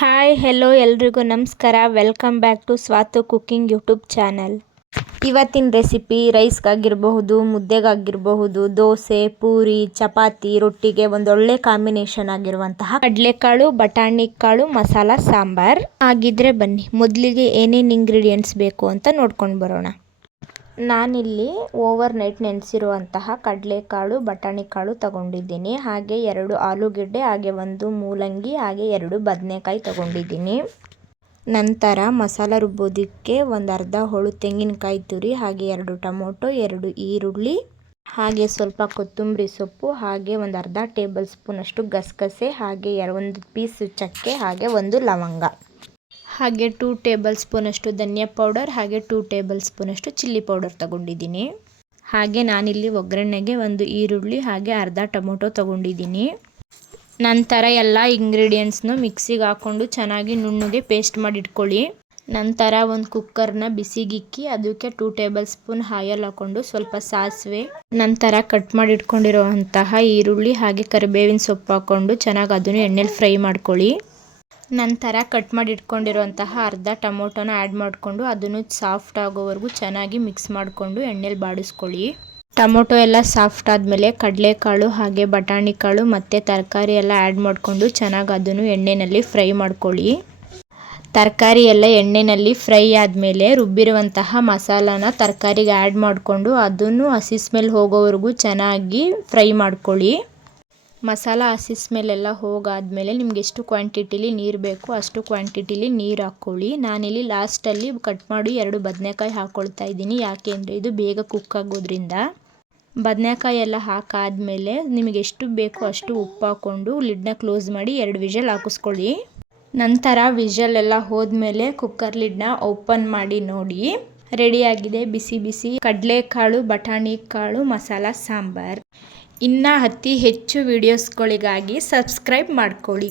Hi hello ಎಲ್ರಿಗೂ ನಮಸ್ಕಾರ. Welcome back to Swathu cooking YouTube channel. ಇವತ್ತಿನ ರೆಸಿಪಿ ರೈಸ್ಗಾಗಿರಬಹುದು, ಮುದ್ದೆಗಾಗಿರಬಹುದು, ದೋಸೆ, ಪೂರಿ, ಚಪಾತಿ, ರೊಟ್ಟಿಗೆ ಒಂದೊಳ್ಳೆ ಕಾಂಬಿನೇಷನ್ ಆಗಿರುವಂತಹ ಕಡಲೆಕಾಳು ಬಟಾಣಿ ಕಾಳು ಮಸಾಲ ಸಾಂಬಾರ್. ಆಗಿದ್ರೆ ಬನ್ನಿ ಮೊದಲಿಗೆ ಏನೇನು ಇಂಗ್ರೀಡಿಯೆಂಟ್ಸ್ ಬೇಕು ಅಂತ ನೋಡ್ಕೊಂಡು ಬರೋಣ. ನಾನಿಲ್ಲಿ ಓವರ್ ನೈಟ್ ನೆನೆಸಿರುವಂತಹ ಕಡಲೆಕಾಳು ಬಟಾಣಿ ಕಾಳು ತಗೊಂಡಿದ್ದೀನಿ. ಹಾಗೆ 2 ಆಲೂಗೆಡ್ಡೆ, ಹಾಗೆ 1 ಮೂಲಂಗಿ, ಹಾಗೆ 2 ಬದನೆಕಾಯಿ ತಗೊಂಡಿದ್ದೀನಿ. ನಂತರ ಮಸಾಲ ರುಬ್ಬೋದಕ್ಕೆ ಒಂದು ಅರ್ಧ ಹೋಳು ತೆಂಗಿನಕಾಯಿ ತುರಿ, ಹಾಗೆ 2 ಟೊಮೊಟೊ, 2 ಈರುಳ್ಳಿ, ಹಾಗೆ ಸ್ವಲ್ಪ ಕೊತ್ತಂಬರಿ ಸೊಪ್ಪು, ಹಾಗೆ ಒಂದು ಅರ್ಧ ಟೇಬಲ್ ಸ್ಪೂನ್ ಅಷ್ಟು ಗಸಗಸೆ, ಹಾಗೆ 1 ಪೀಸ್ ಚಕ್ಕೆ, ಹಾಗೆ 1 ಲವಂಗ, ಹಾಗೆ 2 ಟೇಬಲ್ ಸ್ಪೂನ್ ಅಷ್ಟು ಧನಿಯಾ ಪೌಡರ್, ಹಾಗೆ 2 ಟೇಬಲ್ ಸ್ಪೂನ್ ಅಷ್ಟು ಚಿಲ್ಲಿ ಪೌಡರ್ ತಗೊಂಡಿದ್ದೀನಿ. ಹಾಗೆ ನಾನಿಲ್ಲಿ ಒಗ್ಗರಣೆಗೆ 1 ಈರುಳ್ಳಿ, ಹಾಗೆ ಅರ್ಧ ಟೊಮೊಟೊ ತಗೊಂಡಿದ್ದೀನಿ. ನಂತರ ಎಲ್ಲ ಇಂಗ್ರೀಡಿಯೆಂಟ್ಸ್ನು ಮಿಕ್ಸಿಗೆ ಹಾಕ್ಕೊಂಡು ಚೆನ್ನಾಗಿ ನುಣ್ಣಗೆ ಪೇಸ್ಟ್ ಮಾಡಿ ಇಟ್ಕೊಳ್ಳಿ. ನಂತರ ಒಂದು ಕುಕ್ಕರ್ನ ಬಿಸಿಗಿಕ್ಕಿ ಅದಕ್ಕೆ 2 ಟೇಬಲ್ ಸ್ಪೂನ್ ಆಯಿಲ್ ಹಾಕ್ಕೊಂಡು ಸ್ವಲ್ಪ ಸಾಸಿವೆ, ನಂತರ ಕಟ್ ಮಾಡಿ ಇಟ್ಕೊಂಡಿರುವಂತಹ ಈರುಳ್ಳಿ ಹಾಗೆ ಕರಿಬೇವಿನ ಸೊಪ್ಪು ಹಾಕ್ಕೊಂಡು ಚೆನ್ನಾಗಿ ಅದನ್ನು ಎಣ್ಣೆಲಿ ಫ್ರೈ ಮಾಡ್ಕೊಳ್ಳಿ. ನಂತರ ಕಟ್ ಮಾಡಿ ಇಟ್ಕೊಂಡಿರುವಂತಹ ಅರ್ಧ ಟೊಮೊಟೊನ ಆ್ಯಡ್ ಮಾಡಿಕೊಂಡು ಅದನ್ನು ಸಾಫ್ಟ್ ಆಗೋವರೆಗೂ ಚೆನ್ನಾಗಿ ಮಿಕ್ಸ್ ಮಾಡಿಕೊಂಡು ಎಣ್ಣೆಲಿ ಬಾಡಿಸ್ಕೊಳ್ಳಿ. ಟೊಮೊಟೊ ಎಲ್ಲ ಸಾಫ್ಟ್ ಆದಮೇಲೆ ಕಡಲೆಕಾಳು ಹಾಗೆ ಬಟಾಣಿ ಕಾಳು ಮತ್ತು ತರಕಾರಿ ಎಲ್ಲ ಆ್ಯಡ್ ಮಾಡಿಕೊಂಡು ಚೆನ್ನಾಗಿ ಅದನ್ನು ಎಣ್ಣೆಯಲ್ಲಿ ಫ್ರೈ ಮಾಡ್ಕೊಳ್ಳಿ. ತರಕಾರಿ ಎಲ್ಲ ಎಣ್ಣೆಯಲ್ಲಿ ಫ್ರೈ ಆದಮೇಲೆ ರುಬ್ಬಿರುವಂತಹ ಮಸಾಲಾನ ತರಕಾರಿಗೆ ಆ್ಯಡ್ ಮಾಡಿಕೊಂಡು ಅದನ್ನು ಹಸಿ ಸ್ಮೆಲ್ ಹೋಗೋವರೆಗೂ ಚೆನ್ನಾಗಿ ಫ್ರೈ ಮಾಡ್ಕೊಳ್ಳಿ. ಮಸಾಲ ಹಸಿ ಸ್ಮೆಲ್ಲೆಲ್ಲ ಹೋಗಾದ್ಮೇಲೆ ನಿಮ್ಗೆ ಎಷ್ಟು ಕ್ವಾಂಟಿಟಿಲಿ ನೀರು ಬೇಕು ಅಷ್ಟು ಕ್ವಾಂಟಿಟಿಲಿ ನೀರು ಹಾಕ್ಕೊಳ್ಳಿ. ನಾನಿಲ್ಲಿ ಲಾಸ್ಟಲ್ಲಿ ಕಟ್ ಮಾಡಿ 2 ಬದನೆಕಾಯಿ ಹಾಕ್ಕೊಳ್ತಾ ಇದ್ದೀನಿ. ಯಾಕೆ ಅಂದರೆ ಇದು ಬೇಗ ಕುಕ್ ಆಗೋದ್ರಿಂದ. ಬದನೆಕಾಯಿ ಎಲ್ಲ ಹಾಕಾದ್ಮೇಲೆ ನಿಮಗೆ ಎಷ್ಟು ಬೇಕು ಅಷ್ಟು ಉಪ್ಪು ಹಾಕ್ಕೊಂಡು ಲಿಡ್ನ ಕ್ಲೋಸ್ ಮಾಡಿ 2 ವಿಷಲ್ ಹಾಕಿಸ್ಕೊಳ್ಳಿ. ನಂತರ ವಿಷಲ್ ಎಲ್ಲ ಹೋದ್ಮೇಲೆ ಕುಕ್ಕರ್ ಲಿಡ್ನ ಓಪನ್ ಮಾಡಿ ನೋಡಿ. ರೆಡಿಯಾಗಿದೆ ಬಿಸಿ ಬಿಸಿ ಕಡಲೆಕಾಳು ಬಟಾಣಿ ಕಾಳು ಮಸಾಲ ಸಾಂಬಾರ್. ಇನ್ನು ಅತಿ ಹೆಚ್ಚು ವಿಡಿಯೋಸ್ಗಳಿಗಾಗಿ ಸಬ್ಸ್ಕ್ರೈಬ್ ಮಾಡ್ಕೊಳ್ಳಿ.